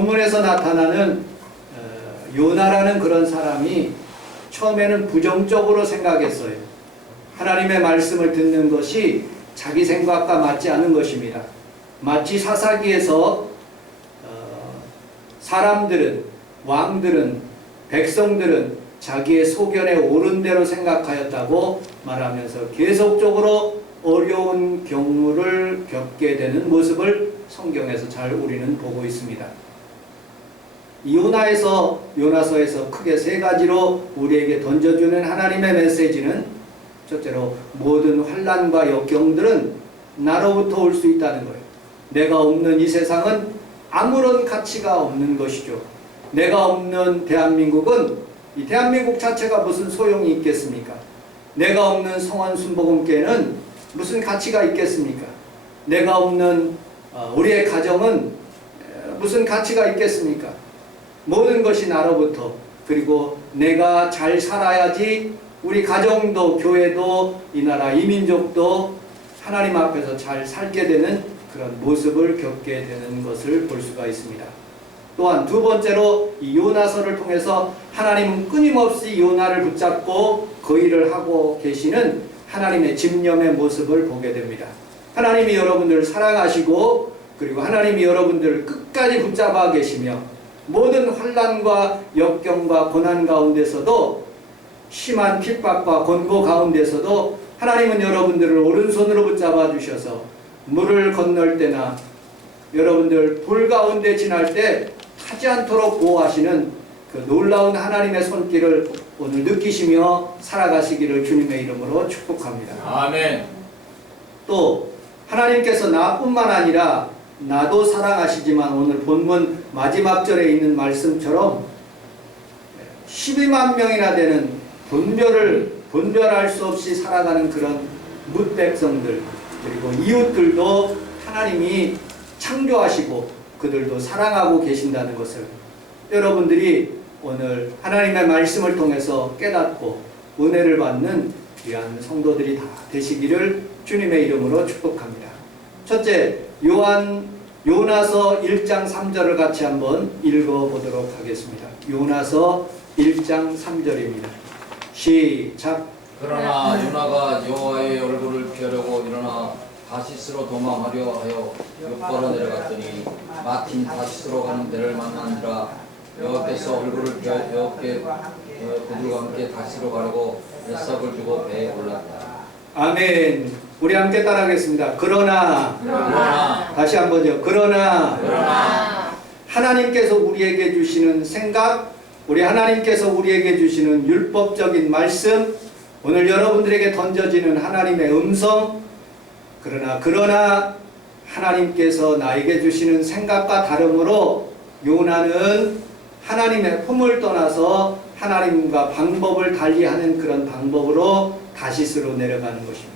본문에서 나타나는 요나라는 그런 사람이 처음에는 부정적으로 생각했어요. 하나님의 말씀을 듣는 것이 자기 생각과 맞지 않은 것입니다. 마치 사사기에서 사람들은, 왕들은, 백성들은 자기의 소견에 옳은 대로 생각하였다고 말하면서 계속적으로 어려운 경우를 겪게 되는 모습을 성경에서 잘 우리는 보고 있습니다. 요나서에서 크게 세 가지로 우리에게 던져주는 하나님의 메시지는, 첫째로 모든 환난과 역경들은 나로부터 올 수 있다는 거예요. 내가 없는 이 세상은 아무런 가치가 없는 것이죠. 내가 없는 대한민국은, 이 대한민국 자체가 무슨 소용이 있겠습니까? 내가 없는 성원순복음교회는 무슨 가치가 있겠습니까? 내가 없는 우리의 가정은 무슨 가치가 있겠습니까? 모든 것이 나로부터, 그리고 내가 잘 살아야지 우리 가정도, 교회도, 이 나라, 이 민족도 하나님 앞에서 잘 살게 되는 그런 모습을 겪게 되는 것을 볼 수가 있습니다. 또한 두 번째로 이 요나서를 통해서 하나님은 끊임없이 요나를 붙잡고 그 일을 하고 계시는 하나님의 집념의 모습을 보게 됩니다. 하나님이 여러분들을 사랑하시고, 그리고 하나님이 여러분들을 끝까지 붙잡아 계시며, 모든 환난과 역경과 고난 가운데서도, 심한 핍박과 권고 가운데서도 하나님은 여러분들을 오른손으로 붙잡아 주셔서 물을 건널 때나 여러분들 불 가운데 지날 때 타지 않도록 보호하시는 그 놀라운 하나님의 손길을 오늘 느끼시며 살아가시기를 주님의 이름으로 축복합니다. 아멘. 또 하나님께서 나뿐만 아니라 나도 사랑하시지만, 오늘 본문 마지막 절에 있는 말씀처럼 12만 명이나 되는 분별할 수 없이 살아가는 그런 뭇백성들, 그리고 이웃들도 하나님이 창조하시고 그들도 사랑하고 계신다는 것을 여러분들이 오늘 하나님의 말씀을 통해서 깨닫고 은혜를 받는 귀한 성도들이 다 되시기를 주님의 이름으로 축복합니다. 첫째, 요나서 1장 3절을 같이 한번 읽어보도록 하겠습니다. 요나서 1장 3절입니다. 시작. 그러나 요나가 여호와의 얼굴을 피하려고 일어나 다시스로 도망하려 하여 엿보러 내려갔더니 마틴 다시스로 가는 데를 만난지라. 여호와께서 얼굴을 피하여 그들과 함께 다시스로 가려고 애석을 주고 배에 올랐다. 아멘. 우리 함께 따라하겠습니다. 그러나. 다시 한번요. 그러나. 하나님께서 우리에게 주시는 생각, 우리 하나님께서 우리에게 주시는 율법적인 말씀, 오늘 여러분들에게 던져지는 하나님의 음성, 그러나 하나님께서 나에게 주시는 생각과 다름으로 요나는 하나님의 품을 떠나서 하나님과 방법을 달리하는 그런 방법으로 다시스로 내려가는 것입니다.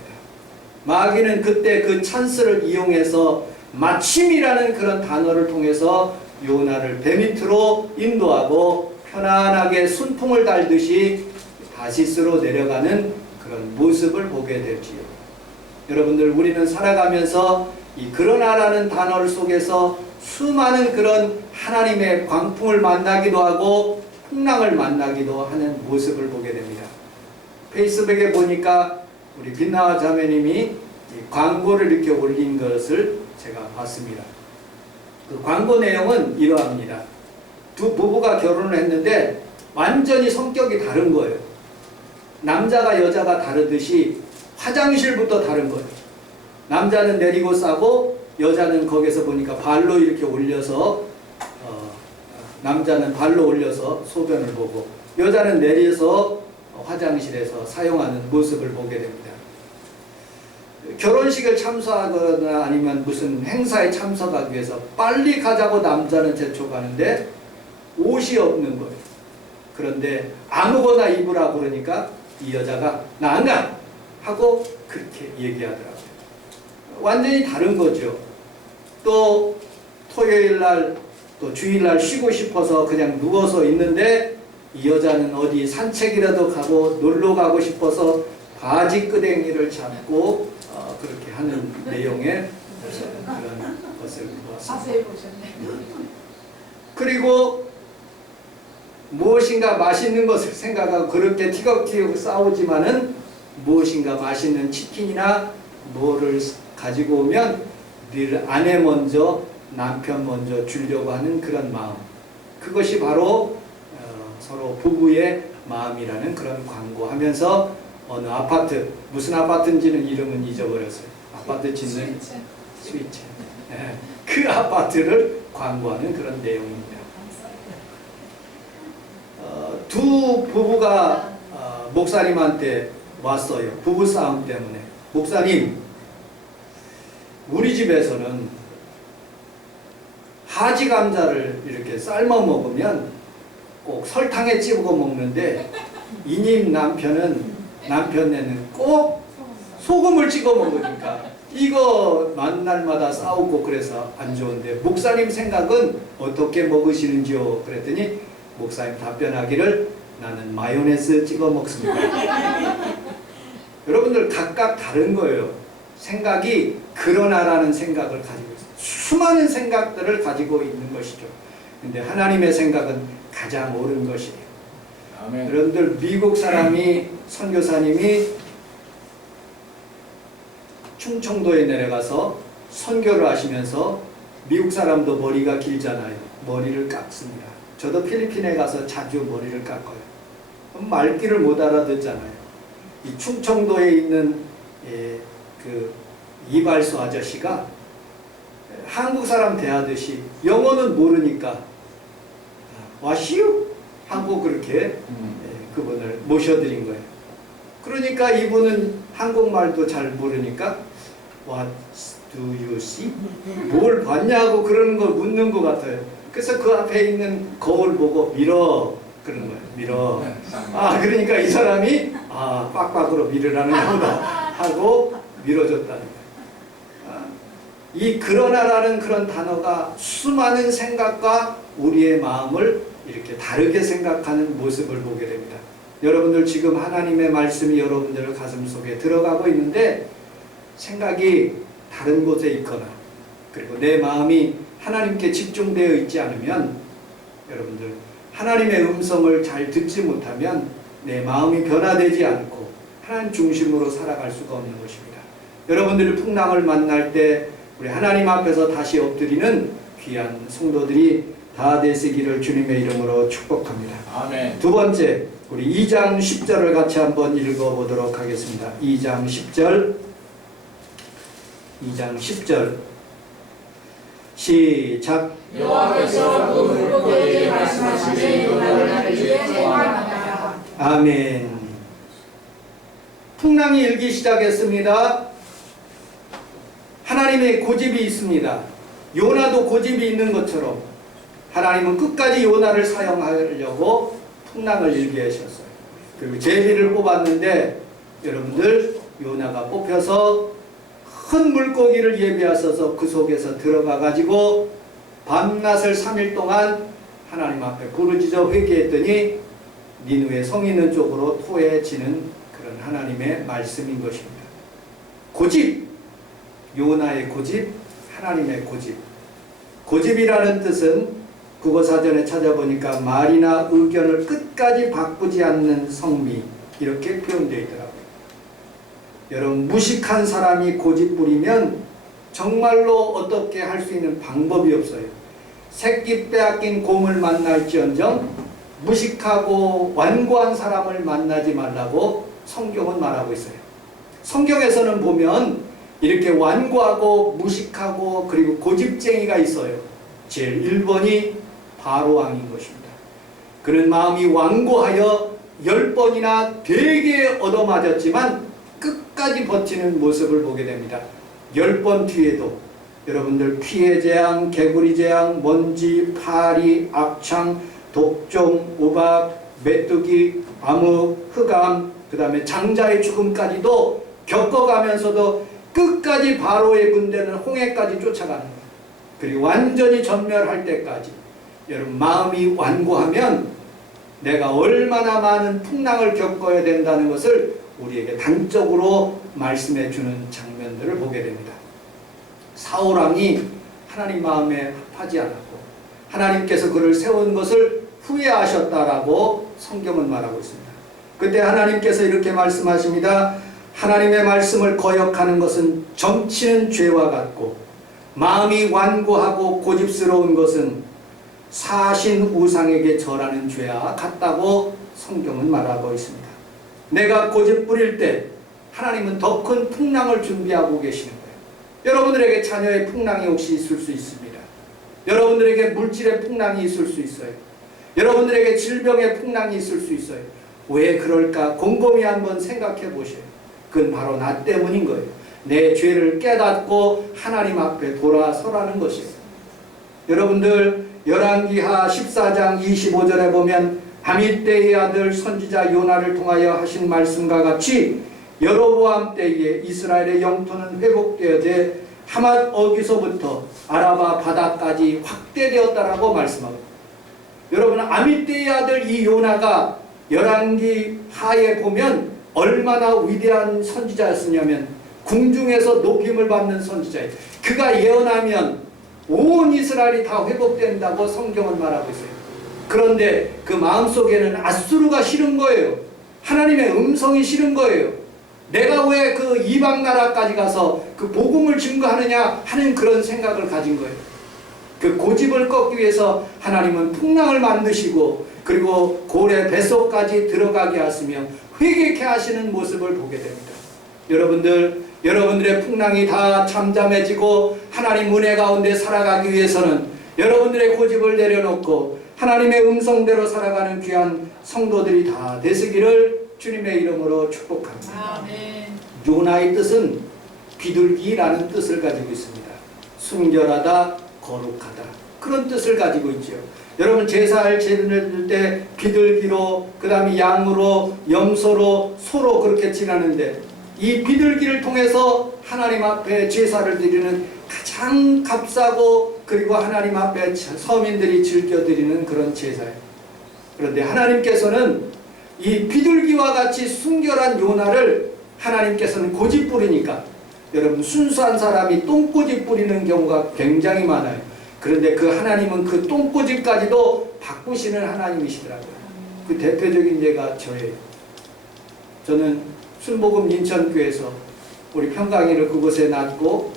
마귀는 그때 그 찬스를 이용해서 마침이라는 그런 단어를 통해서 요나를 배 밑으로 인도하고 편안하게 순풍을 달듯이 다시스로 내려가는 그런 모습을 보게 되지요. 여러분들, 우리는 살아가면서 이 그러나라는 단어 속에서 수많은 그런 하나님의 광풍을 만나기도 하고 풍랑을 만나기도 하는 모습을 보게 됩니다. 페이스북에 보니까 우리 빛나와 자매님이 광고를 이렇게 올린 것을 제가 봤습니다. 그 광고 내용은 이러합니다. 두 부부가 결혼을 했는데 완전히 성격이 다른 거예요. 남자가 여자가 다르듯이 화장실부터 다른 거예요. 남자는 내리고 싸고 여자는 거기서 보니까 발로 이렇게 올려서 남자는 발로 올려서 소변을 보고 여자는 내려서 화장실에서 사용하는 모습을 보게 됩니다. 결혼식을 참석하거나 아니면 무슨 행사에 참석하기 위해서 빨리 가자고 남자는 재촉하는데 옷이 없는 거예요. 그런데 아무거나 입으라고 그러니까 이 여자가 나 안 가! 하고 그렇게 얘기하더라고요. 완전히 다른 거죠. 또 토요일날 또 주일날 쉬고 싶어서 그냥 누워서 있는데 이 여자는 어디 산책이라도 가고 놀러 가고 싶어서 바지 끄댕이를 잡고 그렇게 하는 내용의 그런 것을 보았습니다. 자세히 보셨네. 그리고 무엇인가 맛있는 것을 생각하고 그렇게 티격태격 싸우지만은 무엇인가 맛있는 치킨이나 뭐를 가지고 오면 늘 아내 먼저 남편 먼저 주려고 하는 그런 마음, 그것이 바로 서로 부부의 마음이라는 그런 광고하면서 어느 아파트, 무슨 아파트인지는 이름은 잊어버렸어요. 아파트 짓는 스위치. 네, 그 아파트를 광고하는 그런 내용입니다. 두 부부가 목사님한테 왔어요. 부부싸움 때문에. 목사님, 우리 집에서는 하지 감자를 이렇게 삶아 먹으면 꼭 설탕에 찍어 먹는데 이님 남편네는 꼭 소금을 찍어 먹으니까 이거 만날마다 싸우고 그래서 안 좋은데 목사님 생각은 어떻게 먹으시는지요? 그랬더니 목사님 답변하기를 나는 마요네즈 찍어 먹습니다. 여러분들 각각 다른 거예요. 생각이 그러나라는 생각을 가지고 있어요. 수많은 생각들을 가지고 있는 것이죠. 근데 하나님의 생각은 가장 옳은 것이에요. 아멘. 여러분들 미국 사람이 선교사님이 충청도에 내려가서 선교를 하시면서 미국 사람도 머리가 길잖아요. 머리를 깎습니다. 저도 필리핀에 가서 자주 머리를 깎아요. 말귀를 못 알아듣잖아요. 이 충청도에 있는 그 이발소 아저씨가 한국 사람 대하듯이 영어는 모르니까 와시오? 하고 그렇게 그분을 모셔드린 거예요. 그러니까 이분은 한국말도 잘 모르니까 What do you see? 뭘 봤냐고 그러는 걸 묻는 것 같아요. 그래서 그 앞에 있는 거울 보고 밀어 그러는 거예요. 밀어. 그러니까 이 사람이 빡빡으로 밀으라는 보다 하고 밀어줬다는 거예요. 이 그러나라는 그런 단어가 수많은 생각과 우리의 마음을 이렇게 다르게 생각하는 모습을 보게 됩니다. 여러분들 지금 하나님의 말씀이 여러분들 가슴 속에 들어가고 있는데 생각이 다른 곳에 있거나 그리고 내 마음이 하나님께 집중되어 있지 않으면 여러분들 하나님의 음성을 잘 듣지 못하면 내 마음이 변화되지 않고 하나님 중심으로 살아갈 수가 없는 것입니다. 여러분들이 풍랑을 만날 때 우리 하나님 앞에서 다시 엎드리는 귀한 성도들이 다 되시기를 주님의 이름으로 축복합니다. 아멘. 두 번째, 우리 2장 10절을 같이 한번 읽어보도록 하겠습니다. 2장 10절, 2장 10절 시작. 여호와께서 그 물고기에게 말씀하시되 요나를 주의 제거하라. 아멘. 풍랑이 일기 시작했습니다. 하나님의 고집이 있습니다. 요나도 고집이 있는 것처럼 하나님은 끝까지 요나를 사용하려고 풍랑을 일게 하셨어요. 그리고 제비를 뽑았는데 여러분들 요나가 뽑혀서 큰 물고기를 예비하셔서 그 속에서 들어가 가지고 밤낮을 3일 동안 하나님 앞에 부르짖어 회개했더니 니느웨 성 있는 쪽으로 토해지는 그런 하나님의 말씀인 것입니다. 고집, 요나의 고집, 하나님의 고집. 고집이라는 뜻은 국어사전에 찾아보니까 말이나 의견을 끝까지 바꾸지 않는 성미, 이렇게 표현되어 있더라고요. 여러분, 무식한 사람이 고집 부리면 정말로 어떻게 할 수 있는 방법이 없어요. 새끼 빼앗긴 곰을 만날지언정 무식하고 완고한 사람을 만나지 말라고 성경은 말하고 있어요. 성경에서는 보면 이렇게 완고하고 무식하고 그리고 고집쟁이가 있어요. 제일 1번이 바로왕인 것입니다. 그는 마음이 완고하여 10번이나 되게 얻어맞았지만 끝까지 버티는 모습을 보게 됩니다. 10번 뒤에도 여러분들 피해 재앙, 개구리 재앙, 먼지, 파리, 악창, 독종, 우박, 메뚜기, 암흑, 흑암, 그 다음에 장자의 죽음까지도 겪어가면서도 끝까지 바로의 군대는 홍해까지 쫓아가는 거예요. 그리고 완전히 전멸할 때까지. 여러분, 마음이 완고하면 내가 얼마나 많은 풍랑을 겪어야 된다는 것을 우리에게 단적으로 말씀해 주는 장면들을 보게 됩니다. 사울왕이 하나님 마음에 합하지 않았고 하나님께서 그를 세운 것을 후회하셨다라고 성경은 말하고 있습니다. 그때 하나님께서 이렇게 말씀하십니다. 하나님의 말씀을 거역하는 것은 점치는 죄와 같고 마음이 완고하고 고집스러운 것은 사신 우상에게 절하는 죄와 같다고 성경은 말하고 있습니다. 내가 고집 부릴 때 하나님은 더 큰 풍랑을 준비하고 계시는 거예요. 여러분들에게 자녀의 풍랑이 혹시 있을 수 있습니다. 여러분들에게 물질의 풍랑이 있을 수 있어요. 여러분들에게 질병의 풍랑이 있을 수 있어요. 왜 그럴까 곰곰이 한번 생각해 보세요. 그건 바로 나 때문인 거예요. 내 죄를 깨닫고 하나님 앞에 돌아서라는 것이에요. 여러분들 열왕기하 14장 25절에 보면 아미떼의 아들 선지자 요나를 통하여 하신 말씀과 같이 여로보암 때에 이스라엘의 영토는 회복되어되 하맛 어귀서부터 아라바 바다까지 확대되었다라고 말씀합니다. 여러분 아미떼의 아들 이 요나가 열왕기하에 보면 얼마나 위대한 선지자였으냐면 궁중에서 높임을 받는 선지자예요. 그가 예언하면 온 이스라엘이 다 회복된다고 성경은 말하고 있어요. 그런데 그 마음속에는 아수르가 싫은 거예요. 하나님의 음성이 싫은 거예요. 내가 왜 그 이방 나라까지 가서 그 복음을 증거하느냐 하는 그런 생각을 가진 거예요. 그 고집을 꺾기 위해서 하나님은 풍랑을 만드시고 그리고 고래 뱃속까지 들어가게 하시며 회개케 하시는 모습을 보게 됩니다. 여러분들의 풍랑이 다 잠잠해지고 하나님 은혜 가운데 살아가기 위해서는 여러분들의 고집을 내려놓고 하나님의 음성대로 살아가는 귀한 성도들이 다 되시기를 주님의 이름으로 축복합니다. 아멘. 요나의 뜻은 비둘기라는 뜻을 가지고 있습니다. 순결하다, 거룩하다 그런 뜻을 가지고 있죠. 여러분 제사할 제를 때 비둘기로 그 다음에 양으로 염소로 소로 그렇게 지나는데 이 비둘기를 통해서 하나님 앞에 제사를 드리는 가장 값싸고 그리고 하나님 앞에 서민들이 즐겨드리는 그런 제사예요. 그런데 하나님께서는 이 비둘기와 같이 순결한 요나를 하나님께서는 고집 부리니까 여러분 순수한 사람이 똥고집 부리는 경우가 굉장히 많아요. 그런데 그 하나님은 그 똥고집까지도 바꾸시는 하나님이시더라고요. 그 대표적인 예가 저예요. 저는 순복음 인천교회에서 우리 평강이를 그곳에 낳고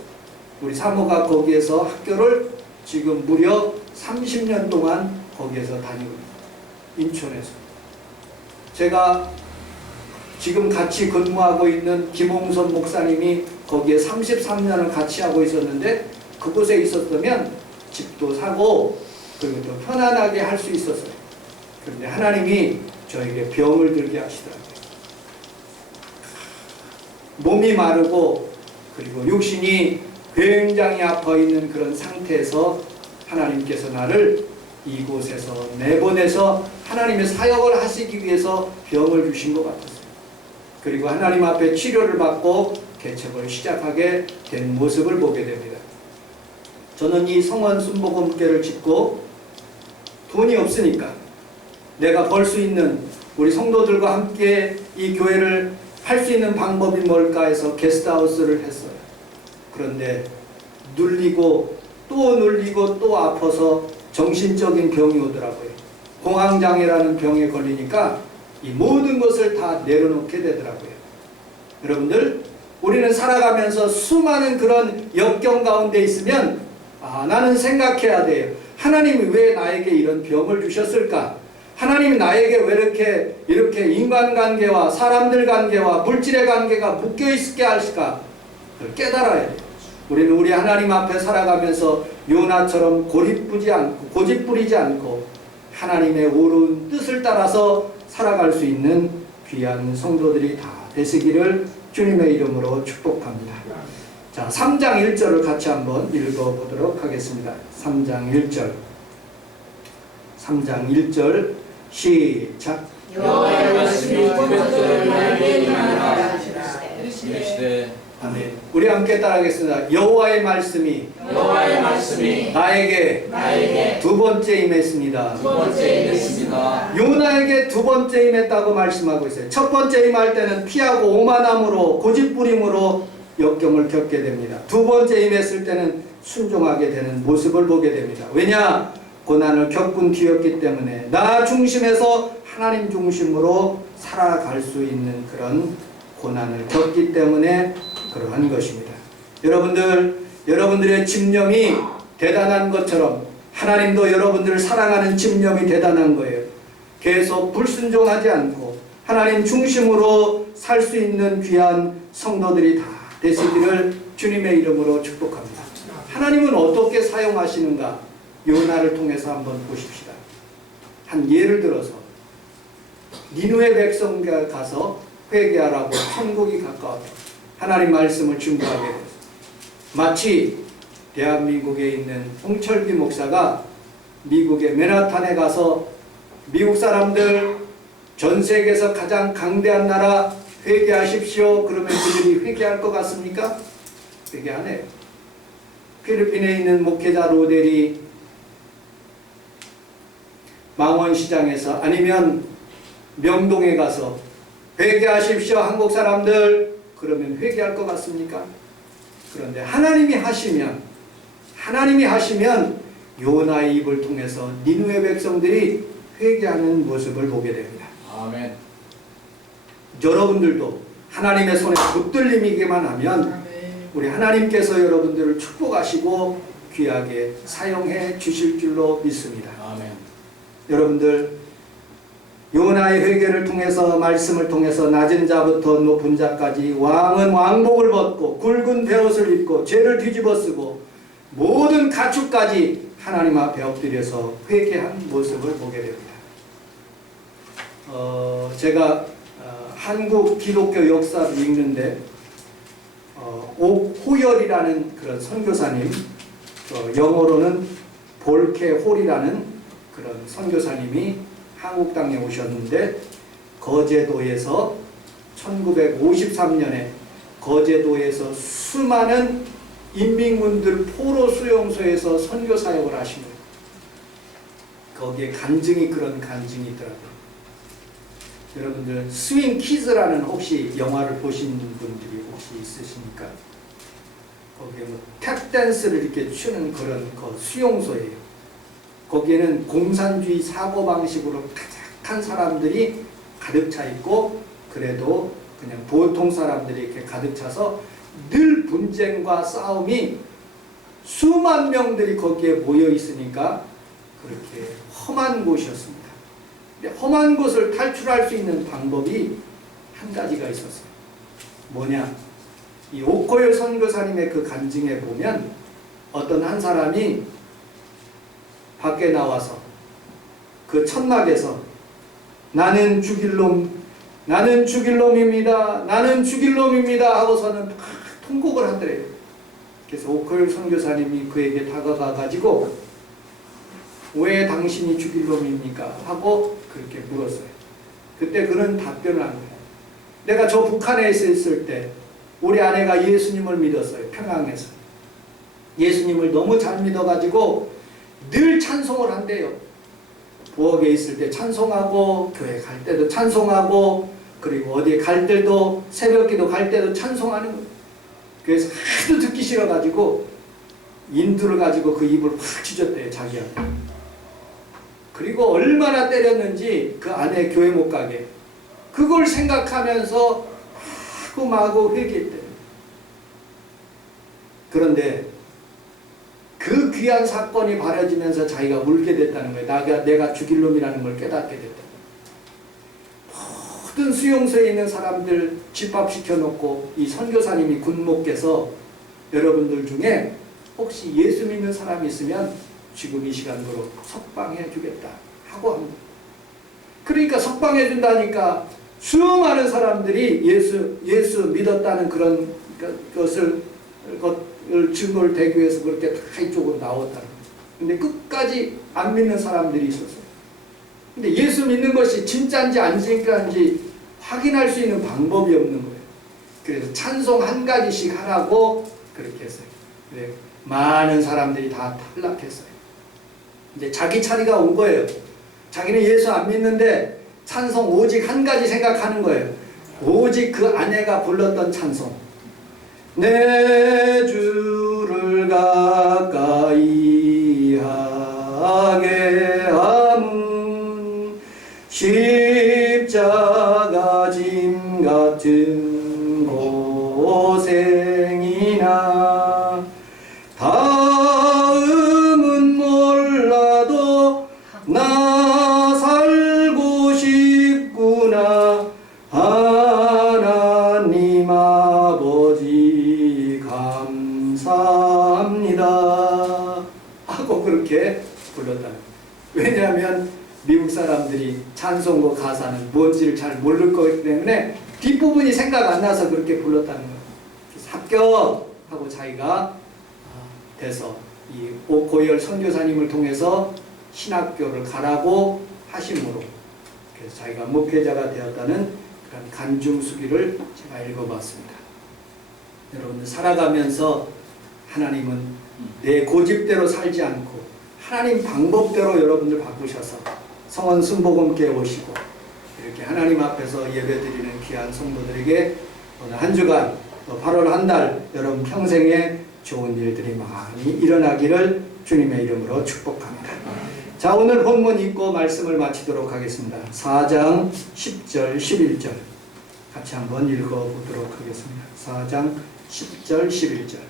우리 사모가 거기에서 학교를 지금 무려 30년 동안 거기에서 다니고 인천에서 제가 지금 같이 근무하고 있는 김홍선 목사님이 거기에 33년을 같이 하고 있었는데 그곳에 있었다면 집도 사고 그리고 또 편안하게 할 수 있었어요. 그런데 하나님이 저에게 병을 들게 하시더라고요. 몸이 마르고 그리고 육신이 굉장히 아파 있는 그런 상태에서 하나님께서 나를 이곳에서 내보내서 하나님의 사역을 하시기 위해서 병을 주신 것 같았어요. 그리고 하나님 앞에 치료를 받고 개척을 시작하게 된 모습을 보게 됩니다. 저는 이 성원 순복음교회를 짓고 돈이 없으니까 내가 벌 수 있는 우리 성도들과 함께 이 교회를 할 수 있는 방법이 뭘까 해서 게스트하우스를 했어요. 그런데 눌리고 또 눌리고 또 아파서 정신적인 병이 오더라고요. 공황장애라는 병에 걸리니까 이 모든 것을 다 내려놓게 되더라고요. 여러분들 우리는 살아가면서 수많은 그런 역경 가운데 있으면 나는 생각해야 돼요. 하나님이 왜 나에게 이런 병을 주셨을까? 하나님이 나에게 왜 이렇게 인간관계와 사람들 관계와 물질의 관계가 묶여있게 하실까? 그걸 깨달아야 돼요. 우리는 우리 하나님 앞에 살아가면서 요나처럼 고집 부리지 않고 하나님의 옳은 뜻을 따라서 살아갈 수 있는 귀한 성도들이 다 되시기를 주님의 이름으로 축복합니다. 자, 3장 1절을 같이 한번 읽어보도록 하겠습니다. 3장 1절 3장 1절 시작. 여호와의 말씀이 그것들을 나에게 임하라. 이르시되 아멘. 우리 함께 따라하겠습니다. 여호와의 말씀이 나에게 두 번째 임했습니다. 두 번째 임했습니다. 요나에게 두 번째 임했다고 말씀하고 있어요. 첫 번째 임할 때는 피하고 오만함으로 고집부림으로 역경을 겪게 됩니다. 두 번째 임했을 때는 순종하게 되는 모습을 보게 됩니다. 왜냐? 고난을 겪은 뒤였기 때문에 나 중심에서 하나님 중심으로 살아갈 수 있는 그런 고난을 겪기 때문에 그러한 것입니다. 여러분들의 집념이 대단한 것처럼 하나님도 여러분들을 사랑하는 집념이 대단한 거예요. 계속 불순종하지 않고 하나님 중심으로 살 수 있는 귀한 성도들이 다 되시기를 주님의 이름으로 축복합니다. 하나님은 어떻게 사용하시는가? 요나를 통해서 한번 보십시다. 한 예를 들어서 니느웨 백성가 가서 회개하라고 천국이 가까웠다. 하나님 말씀을 증거하게 됐어요. 마치 대한민국에 있는 홍철기 목사가 미국의 맨하탄에 가서 미국 사람들 전 세계에서 가장 강대한 나라 회개하십시오. 그러면 그들이 회개할 것 같습니까? 회개 안 해요. 필리핀에 있는 목회자 로델이 망원시장에서 아니면 명동에 가서 회개하십시오 한국 사람들 그러면 회개할 것 같습니까? 그런데 하나님이 하시면 요나의 입을 통해서 니느웨 백성들이 회개하는 모습을 보게 됩니다. 아멘. 여러분들도 하나님의 손에 붙들림이기만 하면 우리 하나님께서 여러분들을 축복하시고 귀하게 사용해 주실 줄로 믿습니다. 아멘. 여러분들 요나의 회개를 통해서 말씀을 통해서 낮은 자부터 높은 자까지 왕은 왕복을 벗고 굵은 베옷을 입고 죄를 뒤집어쓰고 모든 가축까지 하나님 앞에 엎드려서 회개한 모습을 보게 됩니다. 제가 한국 기독교 역사를 읽는데 옥호열이라는 그런 선교사님, 영어로는 볼케 홀이라는 그런 선교사님이 한국 땅에 오셨는데 거제도에서 1953년에 거제도에서 수많은 인민군들 포로 수용소에서 선교 사역을 하신 거예요. 거기에 그런 간증이 있더라고요. 여러분들 스윙 키즈라는 혹시 영화를 보신 분들이 혹시 있으십니까? 거기에 뭐 탭댄스를 이렇게 추는 그런 수용소예요. 거기에는 공산주의 사고방식으로 타작한 사람들이 가득 차 있고 그래도 그냥 보통 사람들이 이렇게 가득 차서 늘 분쟁과 싸움이 수만 명들이 거기에 모여 있으니까 그렇게 험한 곳이었습니다. 근데 험한 곳을 탈출할 수 있는 방법이 한 가지가 있었어요. 뭐냐? 이 옥호열 선교사님의 그 간증에 보면 어떤 한 사람이 밖에 나와서 그 천막에서 나는 죽일 놈입니다. 나는 죽일 놈입니다. 하고서는 막 통곡을 하더래요. 그래서 옥호열 선교사님이 그에게 다가가 가지고 왜 당신이 죽일 놈입니까? 하고 그렇게 물었어요. 그때 그는 답변을 한 거예요. 내가 저 북한에 있을 때 우리 아내가 예수님을 믿었어요. 평양에서. 예수님을 너무 잘 믿어가지고 늘 찬송을 한대요. 부엌에 있을 때 찬송하고 교회 갈 때도 찬송하고 그리고 어디에 갈 때도 새벽기도 갈 때도 찬송하는 거예요. 그래서 하도 듣기 싫어가지고 인두를 가지고 그 입을 확 찢었대요. 자기한테. 그리고 얼마나 때렸는지 그 아내 교회 못 가게 그걸 생각하면서 마구 회개했대요. 그런데 그 귀한 사건이 벌어지면서 자기가 울게 됐다는 거예요. 내가 죽일 놈이라는 걸 깨닫게 됐다. 모든 수용소에 있는 사람들 집합시켜 놓고 이 선교사님이 군목께서 여러분들 중에 혹시 예수 믿는 사람이 있으면 지금 이 시간으로 석방해 주겠다 하고 합니다. 그러니까 석방해 준다니까 수많은 사람들이 예수 믿었다는 그런 것을 증거를 대기 위해서 그렇게 다 이쪽으로 나왔다는 거예요. 근데 끝까지 안 믿는 사람들이 있었어요. 근데 예수 믿는 것이 진짜인지 안 진짜인지 확인할 수 있는 방법이 없는 거예요. 그래서 찬송 한 가지씩 하라고 그렇게 했어요. 근데 많은 사람들이 다 탈락했어요. 이제 자기 차례가 온 거예요. 자기는 예수 안 믿는데 찬송 오직 한 가지 생각하는 거예요. 오직 그 아내가 불렀던 찬송. 내 주를 가까이 하게 십자가 짐 같은 고생이나 다음은 몰라도 나 살고 싶구나 하나님 아버지 감사합니다 하고 그렇게 불렀다. 왜냐하면 미국 사람들이 찬송곡 가사는 뭔지를 잘 모를 거기 때문에 뒷부분이 생각 안 나서 그렇게 불렀다는 거예요. 그래서 합격하고 자기가 돼서 이 고열 선교사님을 통해서 신학교를 가라고 하심으로 그래서 자기가 목회자가 되었다는 그런 간증수기를 제가 읽어봤습니다. 여러분들 살아가면서 하나님은 내 고집대로 살지 않고 하나님 방법대로 여러분들 바꾸셔서 성원 순복음교회 오시고 이렇게 하나님 앞에서 예배드리는 귀한 성도들에게 오늘 한 주간 또 8월 한 달 여러분 평생에 좋은 일들이 많이 일어나기를 주님의 이름으로 축복합니다. 자, 오늘 본문 읽고 말씀을 마치도록 하겠습니다. 4장 10절 11절 같이 한번 읽어보도록 하겠습니다. 4장 10절 11절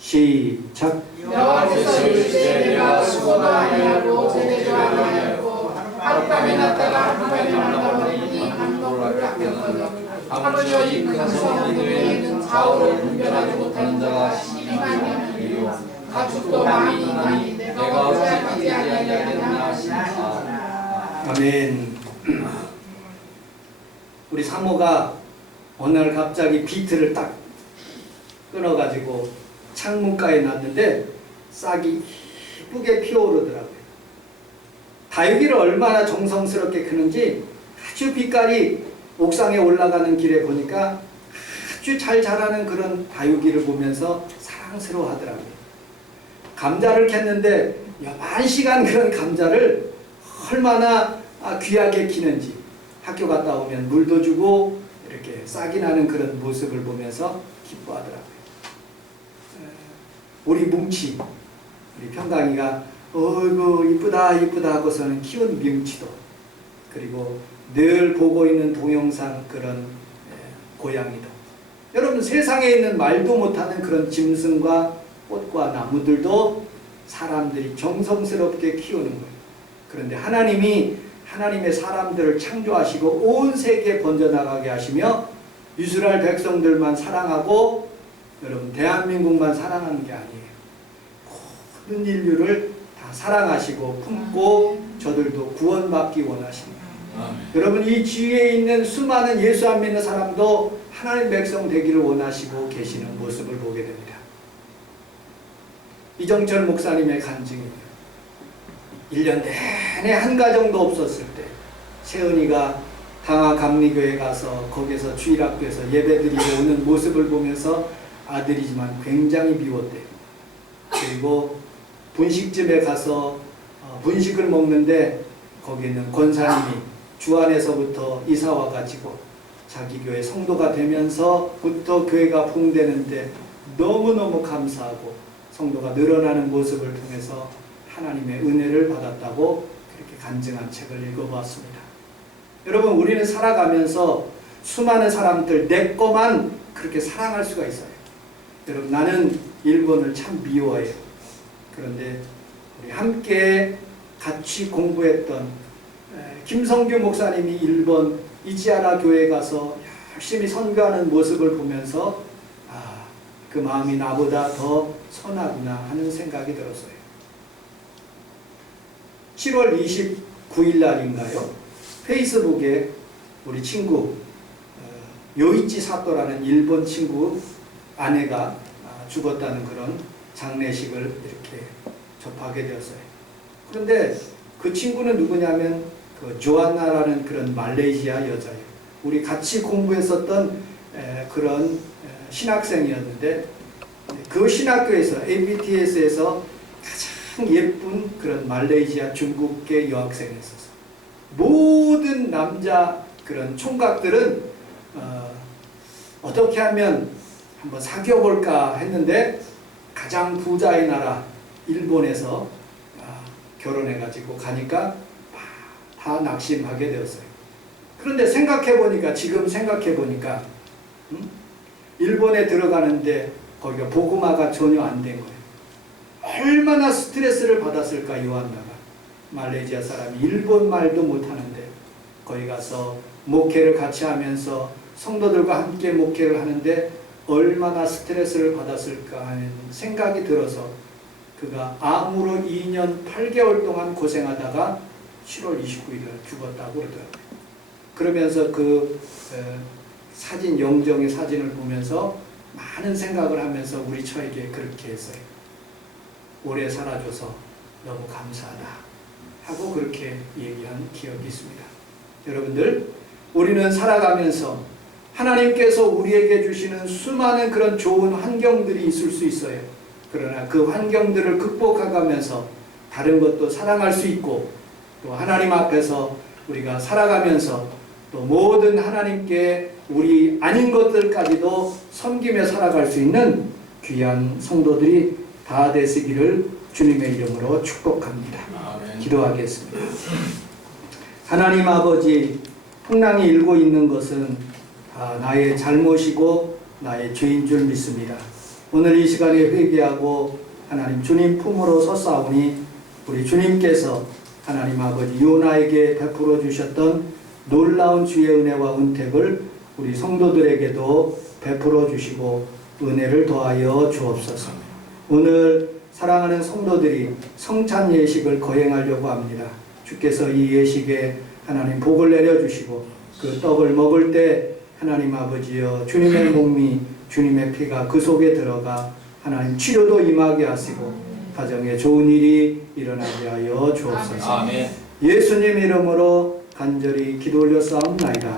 시작. 여호와께서 이르시되 내가 수고도 아니하고 제대도 아니하고 하룻밤에 났다가 하룻밤에 말라버리니 강도를 아꼈거든. 하물며 이 근성 이외에는 좌우를 분별하지 못하는 자가 12만 명이요 가축도 많으니 내가 어찌하지 아니하겠나 하시니라. 아멘. 우리 사모가 어느 날 갑자기 비트를 딱 끊어가지고 창문가에 놨는데 싹이 예쁘게 피어오르더라고요. 다육이를 얼마나 정성스럽게 크는지 아주 빛깔이 옥상에 올라가는 길에 보니까 아주 잘 자라는 그런 다육이를 보면서 사랑스러워 하더라고요. 감자를 캤는데 여만 시간 그런 감자를 얼마나 귀하게 키는지 학교 갔다 오면 물도 주고 이렇게 싹이 나는 그런 모습을 보면서 기뻐하더라고요. 우리 뭉치, 우리 평강이가 어이구 이쁘다 이쁘다 하고서는 키운 명치도 그리고 늘 보고 있는 동영상 그런 고양이도 여러분 세상에 있는 말도 못하는 그런 짐승과 꽃과 나무들도 사람들이 정성스럽게 키우는 거예요. 그런데 하나님이 하나님의 사람들을 창조하시고 온 세계에 번져나가게 하시며 이스라엘 백성들만 사랑하고 여러분 대한민국만 사랑하는 게 아니에요. 모든 인류를 다 사랑하시고 품고 저들도 구원받기 원하십니다. 여러분 이 지위에 있는 수많은 예수 안 믿는 사람도 하나님 백성 되기를 원하시고 계시는 모습을 보게 됩니다. 이정철 목사님의 간증이에요. 1년 내내 한 가정도 없었을 때 세은이가 당화 감리교회 가서 거기서 주일학교에서 예배드리고 오는 모습을 보면서 아들이지만 굉장히 미웠대요. 그리고 분식집에 가서 분식을 먹는데 거기는 권사님이 주안에서부터 이사 와가지고 자기 교회 성도가 되면서부터 교회가 부흥되는데 너무너무 감사하고 성도가 늘어나는 모습을 통해서 하나님의 은혜를 받았다고 그렇게 간증한 책을 읽어보았습니다. 여러분 우리는 살아가면서 수많은 사람들 내 거만 그렇게 사랑할 수가 있어요. 여러분 나는 일본을 참 미워해요. 그런데 우리 함께 같이 공부했던 김성규 목사님이 일본 이지하라 교회에 가서 열심히 선교하는 모습을 보면서 그 마음이 나보다 더 선하구나 하는 생각이 들었어요. 7월 29일 날인가요? 페이스북에 우리 친구 요이치 사토라는 일본 친구 아내가 죽었다는 그런 장례식을 이렇게 접하게 되었어요. 그런데 그 친구는 누구냐면 그 조안나라는 그런 말레이시아 여자예요. 우리 같이 공부했었던 그런 신학생이었는데 그 신학교에서 ABTS에서 가장 예쁜 그런 말레이시아 중국계 여학생이었어요. 모든 남자 그런 총각들은 어떻게 하면 한번 사귀어볼까 했는데 가장 부자의 나라 일본에서 결혼해가지고 가니까 다 낙심하게 되었어요. 그런데 생각해보니까, 지금 생각해보니까 일본에 들어가는데 거기가 보고마가 전혀 안 된 거예요. 얼마나 스트레스를 받았을까, 요한나가. 말레이시아 사람이 일본 말도 못하는데 거기 가서 목회를 같이 하면서 성도들과 함께 목회를 하는데 얼마나 스트레스를 받았을까 하는 생각이 들어서 그가 암으로 2년 8개월 동안 고생하다가 7월 29일에 죽었다고 그러더라고요. 그러면서 그 사진, 영정의 사진을 보면서 많은 생각을 하면서 우리 처에게 그렇게 했어요. 오래 살아줘서 너무 감사하다 하고 그렇게 얘기한 기억이 있습니다. 여러분들, 우리는 살아가면서 하나님께서 우리에게 주시는 수많은 그런 좋은 환경들이 있을 수 있어요. 그러나 그 환경들을 극복해가면서 다른 것도 사랑할 수 있고, 또 하나님 앞에서 우리가 살아가면서 또 모든 하나님께 우리 아닌 것들까지도 섬기며 살아갈 수 있는 귀한 성도들이 다 되시기를 주님의 이름으로 축복합니다. 아멘. 기도하겠습니다. 하나님 아버지, 풍랑이 일고 있는 것은 다 나의 잘못이고 나의 죄인 줄 믿습니다. 오늘 이 시간에 회개하고 하나님 주님 품으로 섰사오니 우리 주님께서 하나님 아버지 요나에게 베풀어 주셨던 놀라운 주의 은혜와 은택을 우리 성도들에게도 베풀어 주시고 은혜를 더하여 주옵소서. 오늘 사랑하는 성도들이 성찬 예식을 거행하려고 합니다. 주께서 이 예식에 하나님 복을 내려주시고 그 떡을 먹을 때 하나님 아버지여 주님의 몸이 주님의 피가 그 속에 들어가 하나님 치료도 임하게 하시고 가정에 좋은 일이 일어나게 하여 주옵소서. 아멘. 예수님 이름으로 간절히 기도 올려 싸움나이다.